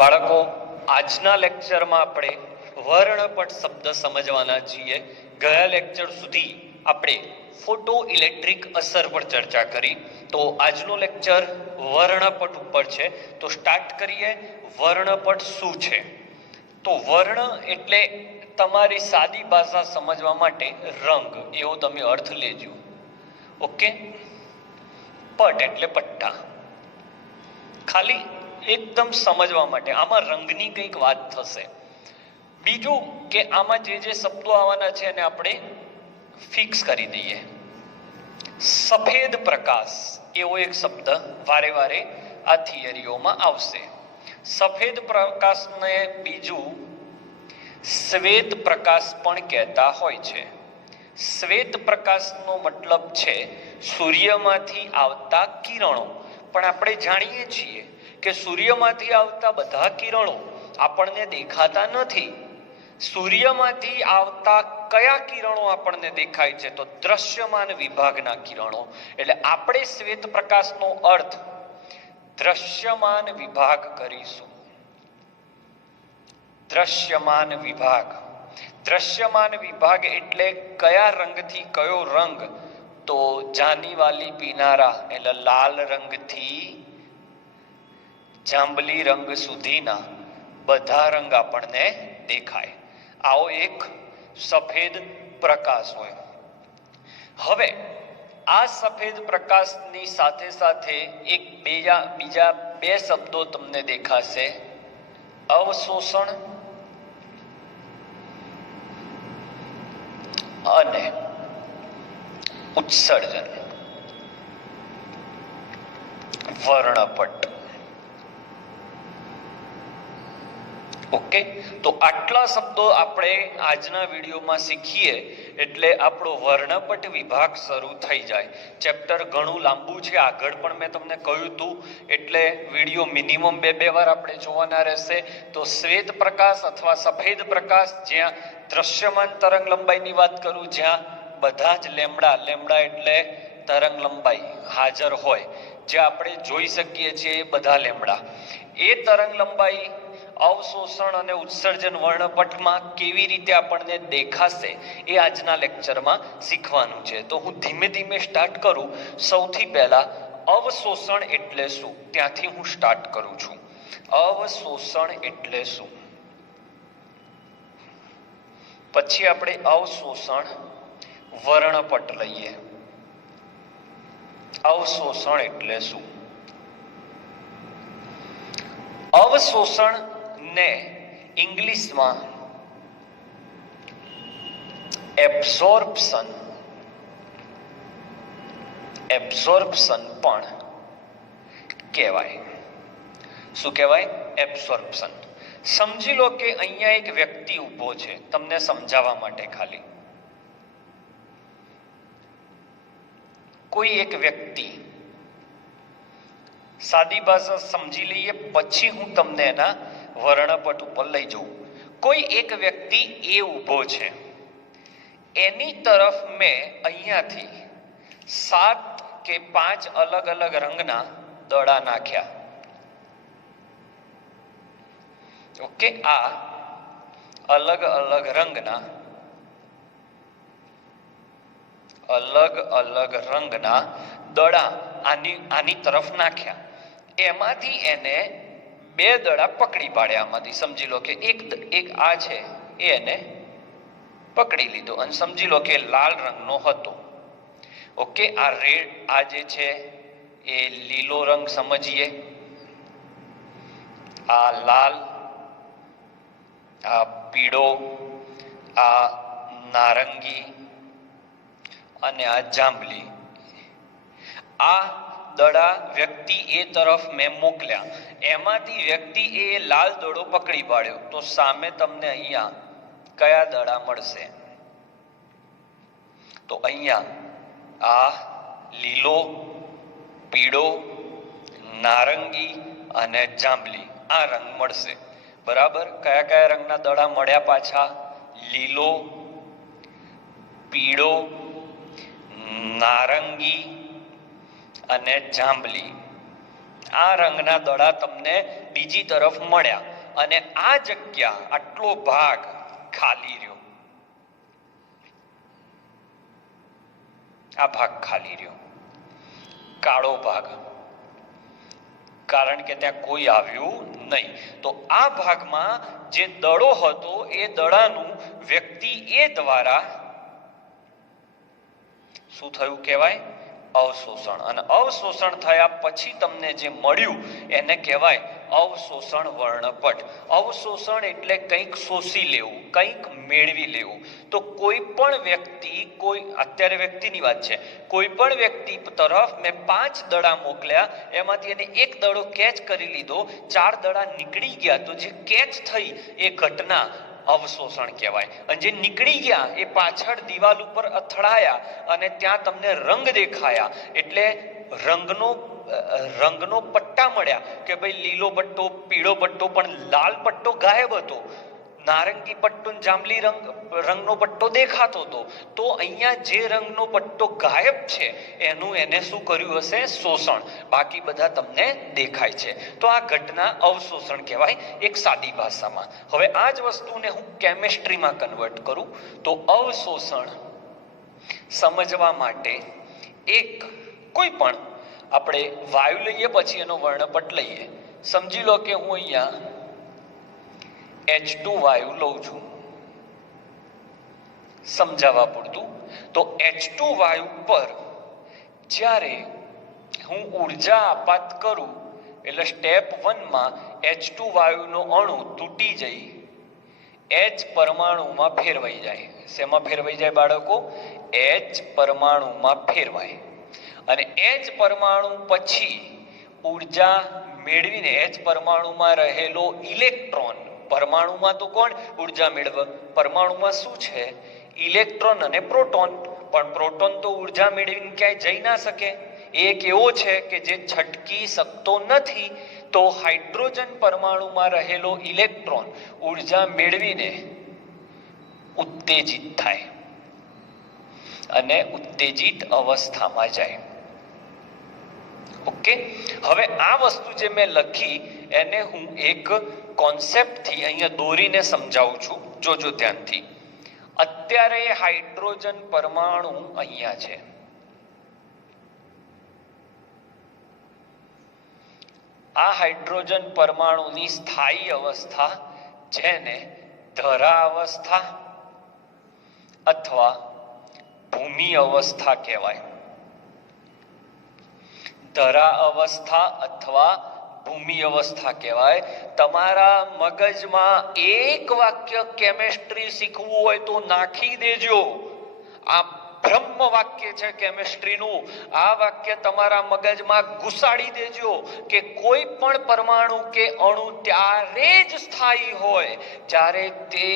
બાળકો, આજના લેક્ચરમાં આપણે વર્ણપટ શબ્દ સમજવાના છીએ. ગયા લેક્ચર સુધી આપણે ફોટો ઇલેક્ટ્રિક અસર પર ચર્ચા કરી, તો આજનો લેક્ચર વર્ણપટ ઉપર છે. તો સ્ટાર્ટ કરીએ. વર્ણપટ શું છે? તો વર્ણ એટલે તમારી સાદી ભાષા સમજવા માટે રંગ, એવો તમે અર્થ લેજો. ઓકે. પટ એટલે પટ્ટા, ખાલી એકદમ સમજવા માટે. આમાં રંગની કંઈક વાત થશે. બીજું કે આમાં જે જે શબ્દો આવવાના છે એને આપણે ફિક્સ કરી દઈએ. સફેદ પ્રકાશ એવો એક શબ્દ વારે વારે આ થિયરીઓમાં આવશે. સફેદ પ્રકાશને બીજું શ્વેત પ્રકાશ પણ કહેતા હોય છે. શ્વેત પ્રકાશનો મતલબ છે સૂર્યમાંથી આવતા કિરણો. પણ આપણે જાણીએ છીએ કે સૂર્યમાંથી આવતા બધા કિરણો આપણને દેખાતા નથી. સૂર્યમાંથી આવતા કયા કિરણો આપણને દેખાય છે? તો દ્રશ્યમાન વિભાગના કિરણો. એટલે આપણે શ્વેત પ્રકાશનો અર્થ દ્રશ્યમાન વિભાગ કરીશું. દ્રશ્યમાન વિભાગ. દ્રશ્યમાન વિભાગ એટલે કયા રંગથી કયો રંગ? તો જાની વાલી પીનારા એટલે લાલ રંગથી જાંબલી રંગ સુધીના બધા રંગ આપણને દેખાય. આવો એક સફેદ પ્રકાશ હોય. હવે આ સફેદ પ્રકાશની સાથે સાથે એક બીજા બે શબ્દો તમને દેખાશે. અવશોષણ અને ઉત્સર્જન. વર્ણપટ. ઓકે. તો આટલા શબ્દો આપણે આજના વિડીયોમાં શીખીએ એટલે આપણો વર્ણપટ વિભાગ શરૂ થઈ જાય. ચેપ્ટર ઘણું લાંબુ છે, આગળ પણ મેં તમને કહ્યું હતું, એટલે વિડીયો મિનિમમ બે વાર આપણે જોવાના રહેશે. તો શ્વેત પ્રકાશ અથવા સફેદ પ્રકાશ, જ્યાં દ્રશ્યમાન તરંગ લંબાઈની વાત કરું, જ્યાં બધા જ લેમડા એટલે તરંગ લંબાઈ હાજર હોય, જે આપણે જોઈ શકીએ છીએ એ બધા લેમડા, એ તરંગ લંબાઈ અવશોષણ અને ઉત્સર્જન વર્ણપટમાં કેવી રીતે આપણને દેખાશે એ આજના લેક્ચરમાં શીખવાનું છે. તો હું ધીમે ધીમે સ્ટાર્ટ કરું. સૌથી પહેલા અવશોષણ એટલે શું, ત્યાંથી હું સ્ટાર્ટ કરું છું. અવશોષણ એટલે શું? પછી આપણે અવશોષણ વર્ણપટ લઈએ. અવશોષણ એટલે શું? અવશોષણ ને ઇંગ્લિશમાં એબ્સોર્પ્શન પણ કહેવાય. શું કહેવાય? એબ્સોર્પ્શન. સમજી લો કે અહીંયા એક વ્યક્તિ ઊભો છે, તમને સમજાવવા માટે ખાલી. કોઈ એક વ્યક્તિ, સાદી ભાષા સમજી લઈએ, પછી હું તમને એના વર્ણપટ ઉપર લઈ જઉં. કોઈ એક વ્યક્તિ એ ઊભો છે, એની તરફ મેં અહીંયાથી 7 કે 5 અલગ અલગ રંગના દડા નાખ્યા. ઓકે. આ અલગ અલગ રંગના દડા આની તરફ નાખ્યા. એમાંથી એને 2 દડા પકડી પાડ્યા. આમાંથી સમજી લો કે એક આ છે, એને પકડી લીધો અને સમજી લો કે લાલ રંગનો હતો. ઓકે. આ રેડ, આ જે છે એ લીલો રંગ સમજીએ, આ લાલ, આ પીળો, આ નારંગી અને આ જાંબલી. આ દડા વ્યક્તિ એ તરફ મેં મોકલ્યા. એમાંથી વ્યક્તિ એ લાલ દડો પકડી પાડ્યો. તો સામે તમને અહીંયા કયા દડા મળશે? તો અહીંયા આ લીલો, પીળો, નારંગી અને જાંબલી, આ રંગ મળશે. બરાબર. કયા કયા રંગના દડા મળ્યા પાછા? લીલો, પીળો, નારંગી અને જાંબલી. આ રંગના દડા તમને બીજી તરફ મળ્યા અને આ જગ્યા, આટલો ભાગ ખાલી રહ્યો, આ ભાગ ખાલી રહ્યો, કાળો ભાગ, કારણ કે ત્યાં કોઈ આવ્યું નહીં. તો આ ભાગમાં જે દડો હતો એ દડાનું વ્યક્તિ એ દ્વારા શું થયું કહેવાય? અવશોષણ. અને અવશોષણ થયા પછી તમને જે મળ્યું એને કહેવાય અવશોષણ વર્ણપટ. અવશોષણ એટલે કંઈક શોષી લેવું, કંઈક મેળવી લેવું. તો કોઈ પણ વ્યક્તિ, અત્યારે વ્યક્તિની વાત છે, કોઈ પણ વ્યક્તિ તરફ મેં 5 દડા મોકલ્યા, એમાંથી એને એક દડો કેચ કરી લીધો, 4 દડા નીકળી ગયા, તો જે કેચ થઈ એ ઘટના અવશોષણ કહેવાય. અને જે નીકળી ગયા એ પાછળ દિવાલ ઉપર અથડાયા અને ત્યાં તમને રંગ દેખાયા, એટલે રંગનો પટ્ટા મળ્યા કે ભાઈ લીલો પટ્ટો, પીળો પટ્ટો, પણ લાલ પટ્ટો ગાયબ હતો, નારંગી પટ્ટો, જાંબલી રંગનો પટ્ટો દેખાતો હતો. તો અહીંયા જે રંગનો પટ્ટો ગાયબ છે એનું એને શું કર્યું હશે? શોષણ. બાકી બધા તમને દેખાય છે. તો આ ઘટના અવશોષણ કહેવાય એક સાદી ભાષામાં. હવે આ જ વસ્તુને હું કેમિસ્ટ્રીમાં કન્વર્ટ કરું તો અવશોષણ સમજવા માટે કોઈ પણ આપણે વાયુ લઈએ, પછી એનો વર્ણપટ લઈએ. સમજી લો કે હું અહીંયા H2 વાયુ લઉં છું, સમજાવવા પૂરતું. તો H2 વાયુ પર જ્યારે હું ઉર્જા આપાત કરું એટલે સ્ટેપ 1 માં H2 વાયુનો અણુ તૂટી જઈ H પરમાણુમાં ફેરવાઈ જાય. શેમાં ફેરવાઈ જાય બાળકો? H પરમાણુમાં ફેરવાય. અને H પરમાણુ પછી ઉર્જા મેળવીને H પરમાણુમાં રહેલો ઇલેક્ટ્રોન, પરમાણુમાં તો કોણ ઉર્જા મેળવે? પરમાણુમાં શું છે? ઇલેક્ટ્રોન અને પ્રોટોન. પણ પ્રોટોન તો ઉર્જા મેળવીને ક્યાંય જઈ ના શકે. એક એવો છે કે જે છટકી શકતો નથી. તો હાઇડ્રોજન પરમાણુમાં રહેલો ઇલેક્ટ્રોન ઉર્જા મેળવીને ઉત્તેજિત થાય અને ઉત્તેજિત અવસ્થામાં જાય. ઓકે, હવે આ વસ્તુ જે મેં લખી એને હું એક કોન્સેપ્ટથી અહીંયા દોરીને સમજાવું છું. જોજો ધ્યાનથી. અત્યારે હાઇડ્રોજન પરમાણુ અહીંયા છે. આ હાઇડ્રોજન પરમાણુની સ્થાયી અવસ્થા, જેને ધરા અવસ્થા અથવા ભૂમિ અવસ્થા કહેવાય. ધરા અવસ્થા અથવા ભૂમિ અવસ્થા કહેવાય. તમારા મગજમાં એક વાક્ય કેમિસ્ટ્રી શીખવું હોય તો નાખી દેજો. આ બ્રહ્મ વાક્ય છે કેમિસ્ટ્રીનું. આ વાક્ય તમારા મગજમાં ઘુસાડી દેજો કે કોઈ પણ પરમાણુ કે અણુ ત્યારે જ સ્થાયી હોય જ્યારે તે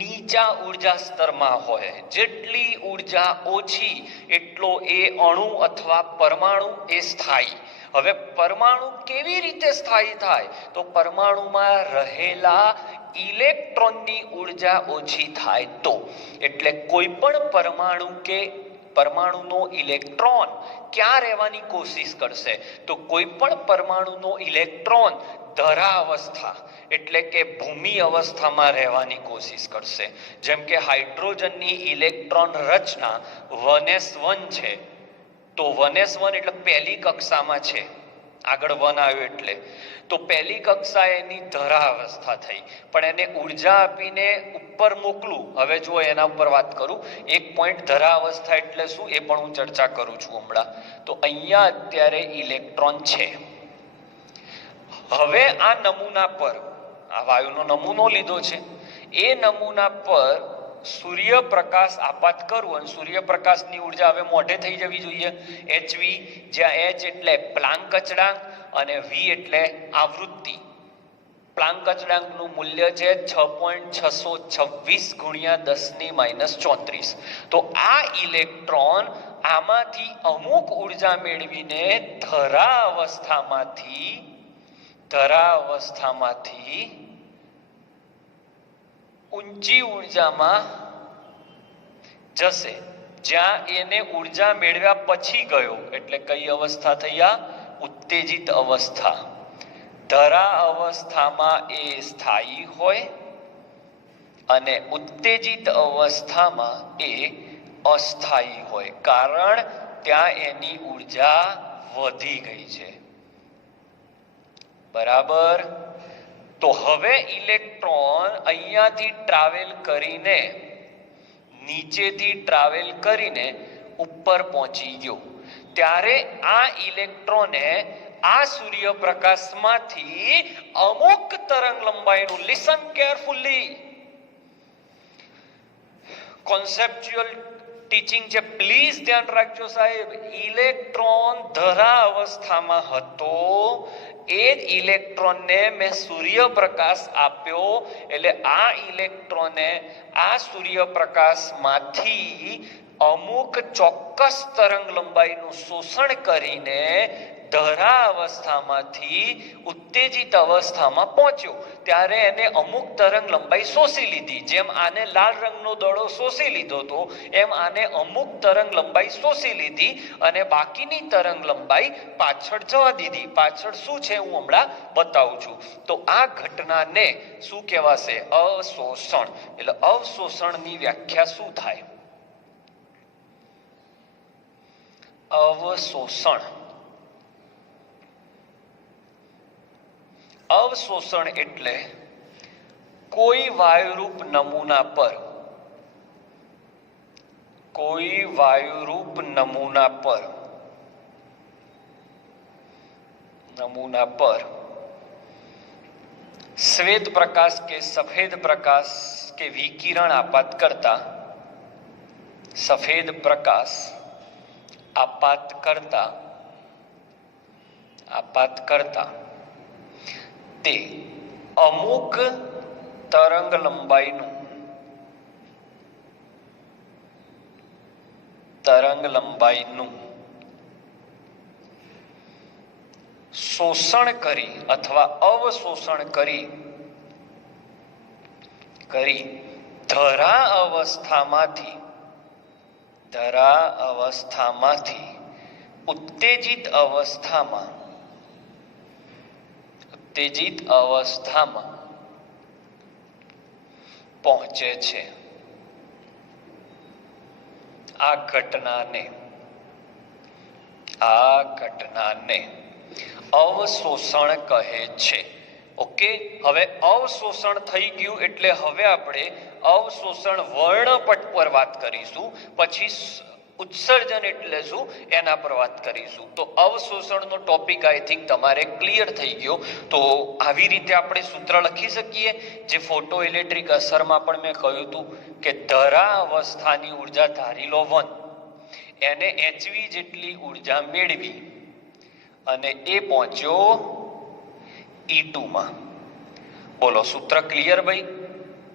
નીચા ઉર્જા સ્તરમાં હોય. જેટલી ઉર્જા ઓછી એટલો એ અણુ અથવા પરમાણુ એ સ્થાયી. હવે પરમાણુ કેવી રીતે સ્થાયી થાય? તો પરમાણુમાં રહેલા ઇલેક્ટ્રોનની ઉર્જા ઓછી થાય તો. એટલે કોઈ પણ પરમાણુ કે પરમાણુનો ઇલેક્ટ્રોન ક્યાં રહેવાની કોશિશ કરશે? તો કોઈ પણ પરમાણુનો ઇલેક્ટ્રોન ધરા અવસ્થા એટલે કે ભૂમિ અવસ્થામાં રહેવાની કોશિશ કરશે. જેમ કે હાઇડ્રોજનની ઇલેક્ટ્રોન રચના 1s1 છે. તો 1s1 એટલે પહેલી કક્ષામાં છે. આગળ 1 આવ્યો એટલે તો પહેલી કક્ષા એની ધરા અવસ્થા થઈ. પણ એને ઉર્જા આપીને ઉપર મોકલું. હવે જો એના ઉપર વાત કરું, એક પોઈન્ટ ધરા અવસ્થા એટલે શું એ પણ હું ચર્ચા કરું છું હમણાં. તો અહીંયા અત્યારે ઇલેક્ટ્રોન છે. હવે આ નમૂના પર, આ વાયુનો નમૂનો લીધો છે, એ નમૂના પર સૂર્યપ્રકાશ આપાત કરું અને સૂર્યપ્રકાશની ઉર્જા હવે મોઢે થઈ જવી જોઈએ. HV, જ્યાં H એટલે પ્લાન્ક અચળાંક અને V એટલે આવૃત્તિ. પ્લાન્ક અચળાંકનું મૂલ્ય છે 6.626 ગુણ્યા 10⁻34. તો આ ઇલેક્ટ્રોન આમાંથી અમુક ઉર્જા મેળવીને ધરા અવસ્થામાંથી ઊંચી ઉર્જામાં જશે, જ્યાં એને ઉર્જા મેળવ્યા પછી ગયો. એટલે કઈ અવસ્થા થઈ? આ ઉત્તેજિત અવસ્થા, ધરા અવસ્થામાં એ સ્થાયી હોય અને ઉત્તેજિત અવસ્થામાં એ અસ્થાયી હોય, કારણ ત્યાં એની ઉર્જા વધી ગઈ છે. બરાબર. તો હવે ઇલેક્ટ્રોન અહીંયાથી ટ્રાવેલ કરીને, નીચેથી ટ્રાવેલ કરીને ઉપર પહોંચી ગયો, ત્યારે આ ઇલેક્ટ્રોને આ સૂર્યપ્રકાશમાંથી અમુક તરંગ લંબાઈનું, લિસન કેરફુલી, કોન્સેપ્ચ્યુઅલ ટીચિંગ છે, પ્લીઝ ધ્યાન રાખજો સાહેબ. ઇલેક્ટ્રોન ધરા અવસ્થામાં હતો, એ જ ઇલેક્ટ્રોનને મેં સૂર્યપ્રકાશ આપ્યો, એટલે આ ઇલેક્ટ્રોને આ સૂર્યપ્રકાશમાંથી અમુક ચોક્કસ તરંગ લંબાઈનું શોષણ કરીને ધરા અવસ્થામાંથી ઉત્તેજિત અવસ્થામાં પહોંચ્યો, ત્યારે એને અમુક તરંગ લંબાઈ શોષી લીધી. જેમ આને લાલ રંગનો દડો શોષી લીધો હતો, એમ આને અમુક તરંગ લંબાઈ શોષી લીધી અને બાકીની તરંગ લંબાઈ પાછળ જવા દીધી. પાછળ શું છે હું હમણાં બતાવું છું. તો આ ઘટનાને શું કહેવાશે? અવશોષણ. એટલે અવશોષણની વ્યાખ્યા શું થાય? અવશોષણ, અવશોષણ એટલે કોઈ વાયુરૂપ નમૂના પર, કોઈ વાયુરૂપ નમૂના પર શ્વેત પ્રકાશ કે સફેદ પ્રકાશ કે વિકિરણ આપાત કરતા, સફેદ પ્રકાશ આપાત કરતા તે અમુક તરંગ લંબાઈનું શોષણ કરી અથવા અવશોષણ કરી ધરા અવસ્થામાંથી ઉત્તેજિત અવસ્થામાં પહોંચે છે. આ ઘટનાને અવશોષણ કહે છે. ઓકે, હવે અવશોષણ થઈ ગયું એટલે હવે આપણે અવશોષણ વર્ણપટ પર વાત કરીશું, પછી ઉત્સર્જન એટલે શું એના પર વાત કરીશું. તો અવશોષણનો ટોપિક આઈ થિંક તમારે ક્લિયર થઈ ગયો. તો આવી રીતે આપણે સૂત્ર લખી શકીએ, જે ફોટો ઇલેક્ટ્રિક અસરમાં પણ મેં કહ્યું હતું કે ધરા અવસ્થાની ઉર્જા ધારી લો 1, એને hv જેટલી ઉર્જા મેળવી અને એ પહોંચ્યો E2 માં. બોલો, સૂત્ર ક્લિયર ભાઈ?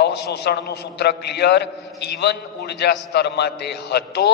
અવશોષણનું સૂત્ર ક્લિયર? E1 ઉર્જા સ્તરમાં તે હતો,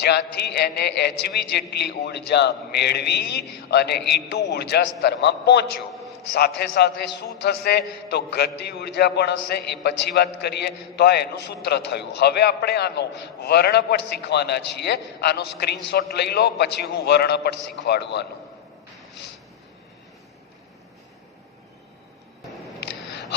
જ્યાંથી એને hv જેટલી ઉર્જા મેળવી અને E2 ઉર્જા સ્તરમાં પહોંચ્યો. સાથે સાથે શું થશે? તો ગતિ ઉર્જા પણ હશે, એ પછી વાત કરીએ. તો આ એનું સૂત્ર થયું. હવે આપણે આનો વર્ણપટ શીખવાના છીએ. આનો સ્ક્રીનશોટ લઈ લો, પછી હું વર્ણપટ શીખવાડું આનો.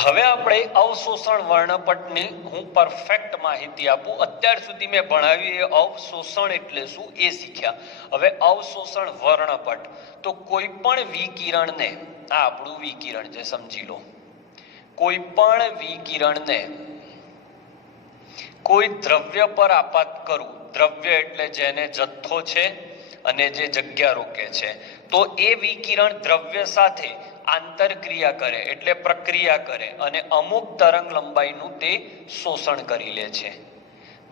હવે આપણે અવશોષણ વર્ણપટની હું પરફેક્ટ માહિતી આપું. અત્યાર સુધી મેં ભણાવ્યું એ અવશોષણ એટલે શું એ શીખ્યા. હવે અવશોષણ વર્ણપટ, તો કોઈ પણ વિકિરણને, આ આપણું વિકિરણ છે સમજી લો, કોઈ પણ વિકિરણને કોઈ દ્રવ્ય પર આપાત કરવું, દ્રવ્ય એટલે જેને જથ્થો છે અને જે જગ્યા રોકે છે, તો એ વિકિરણ દ્રવ્ય સાથે આંતરક્રિયા કરે એટલે પ્રક્રિયા કરે અને અમુક તરંગ લંબાઈનું તે શોષણ કરી લે છે.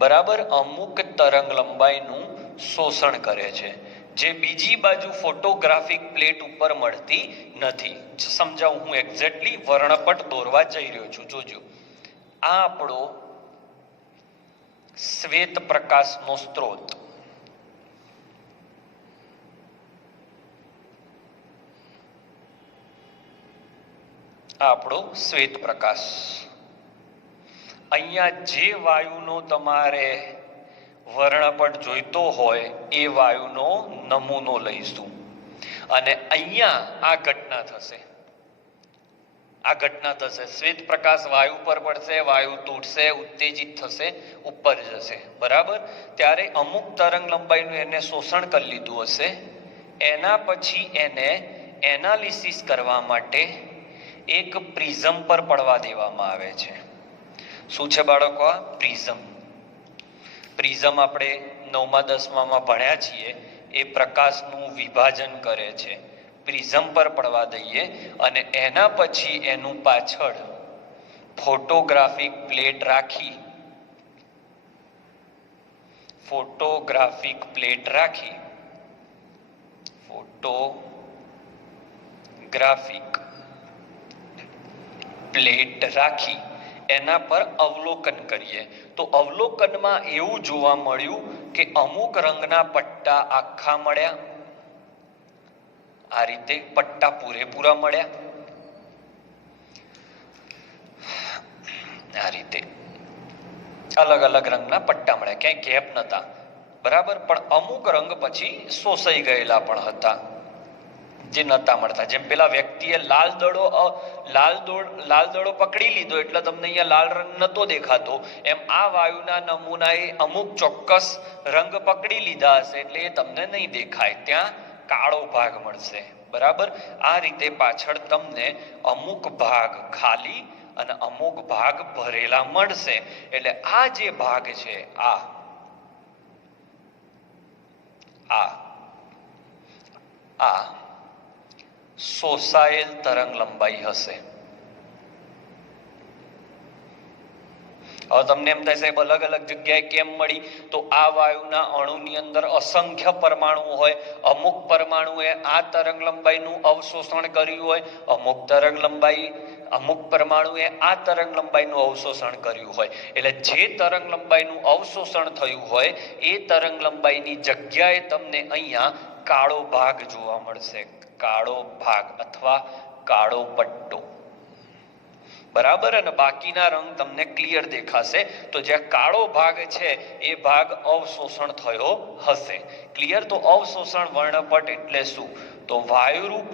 બરાબર, અમુક તરંગ લંબાઈનું શોષણ કરે છે, જે બીજી બાજુ ફોટોગ્રાફિક પ્લેટ ઉપર મળતી નથી. સમજાવું, હું એક્ઝેક્ટલી વર્ણપટ દોરવા જઈ રહ્યો છું. જોજો, આ આપણો શ્વેત પ્રકાશનો સ્ત્રોત, આપણો શ્વેત પ્રકાશ. અહીંયા જે વાયુનો તમારે વર્ણપટ જોઈતો હોય એ વાયુનો નમૂનો લઈશું અને અહીંયા આ ઘટના થશે, આ ઘટના થશે. શ્વેત પ્રકાશ વાયુ પર પડશે, વાયુ તૂટશે, ઉત્તેજિત થશે, ઉપર જશે. બરાબર? ત્યારે અમુક તરંગ લંબાઈનું એને શોષણ કરી લીધું હશે. એના પછી એને એનાલિસિસ કરવા માટે એક પ્રિઝમ પર પડવા દેવામાં આવે છે. શું છે બાળકો? આ પ્રિઝમ. પ્રિઝમ આપણે 9મા 10મામાં ભણ્યા છીએ. એ પ્રકાશનું વિભાજન કરે છે. પ્રિઝમ પર પડવા દઈએ અને એના પછી એનું પાછળ ફોટોગ્રાફિક પ્લેટ રાખી, ફોટોગ્રાફિક પ્લેટ રાખી, ફોટોગ્રાફિક પ્લેટ રાખી એના પર અવલોકન કરીએ તો અવલોકનમાં એવું જોવા મળ્યું કે અમુક રંગના પટ્ટા આખા મળ્યા, આ રીતે પટ્ટા પૂરેપૂરા મળ્યા, આ રીતે અલગ અલગ રંગના પટ્ટા મળ્યા, ક્યાંય ગેપ નતા. બરાબર? પણ અમુક રંગ પછી શોષાઈ ગયેલા પણ હતા જે નતા મળતા. જેમ પેલા વ્યક્તિએ લાલ દડો પકડી લીધો એટલે તમને અહીંયા લાલ રંગ નતો દેખાતો, એમ આ વાયુના નમૂનાએ અમુક ચોક્કસ રંગ પકડી લીધા હશે એટલે એ તમને નહીં દેખાય, ત્યાં કાળો ભાગ મળશે. બરાબર? આ રીતે પાછળ તમને અમુક ભાગ ખાલી અને અમુક ભાગ ભરેલા મળશે. એટલે આ જે ભાગ છે આ શોષાયેલ તરંગ લંબાઈ હશે. હવે તમને એમ થાય સાહેબ અલગ અલગ જગ્યાએ કેમ મળી? તો આ વાયુના અણુની અંદર અસંખ્ય પરમાણુ હોય, અમુક પરમાણુએ આ તરંગ લંબાઈનું અવશોષણ કર્યું હોય, અમુક પરમાણુએ આ તરંગ લંબાઈનું અવશોષણ કર્યું હોય. એટલે જે તરંગ લંબાઈનું અવશોષણ થયું હોય એ તરંગ લંબાઈની જગ્યાએ તમને અહીંયા કાળો ભાગ જોવા મળશે, કાળો ભાગ અથવા કાળો પટ્ટો. બરાબર? અને બાકીના રંગ તમને ક્લિયર દેખાશે. તો જ્યાં કાળો ભાગ છે એ ભાગ અવશોષણ થયો હશે. ક્લિયર? તો અવશોષણ વર્ણપટ એટલે શું? તો વાયુરૂપ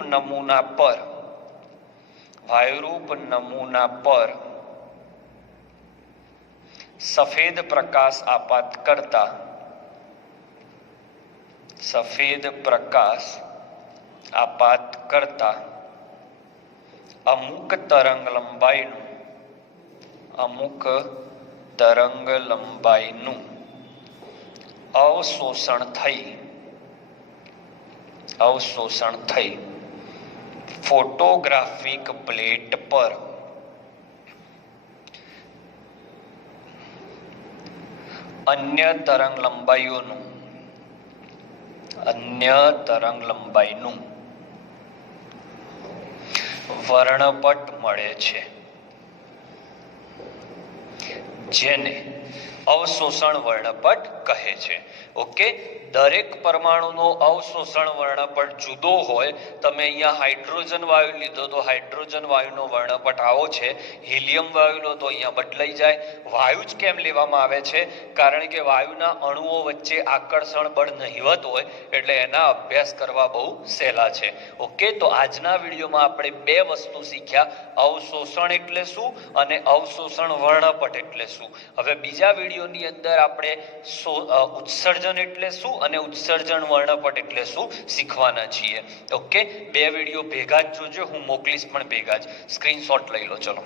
નમૂના પર સફેદ પ્રકાશ આપાત કરતા અમુક તરંગ લંબાઈનું અવશોષણ થઈ ફોટોગ્રાફિક પ્લેટ પર અન્ય તરંગ લંબાઈનું વર્ણપટ મળે છે, જેને અવશોષણ વર્ણપટ કહે છે. ઓકે? દરેક પરમાણુનો અવશોષણ વર્ણપટ જુદો હોય. તમે અહીંયા હાઇડ્રોજન વાયુ લીધો તો હાઇડ્રોજન વાયુનો વર્ણપટ આવો છે, હિલિયમ વાયુ લો તો અહીંયા બદલાઈ જાય. વાયુ જ કેમ લેવામાં આવે છે? કારણ કે વાયુના અણુઓ વચ્ચે આકર્ષણ બળ નહિવત હોય એટલે એના અભ્યાસ કરવા બહુ સહેલા છે. ઓકે? તો આજના વિડીયોમાં આપણે બે વસ્તુ શીખ્યા, અવશોષણ એટલે શું અને અવશોષણ વર્ણપટ એટલે શું. હવે બીજા વિડીયોની અંદર આપણે ઉત્સર્જન એટલે શું અને ઉત્સર્જન વર્ણપટ એટલે શું શીખવાના છીએ. ઓકે? બે વિડીયો ભેગા જ જોજો, હું મોકલીશ પણ ભેગા જ. સ્ક્રીનશોટ લઈ લો. ચલો.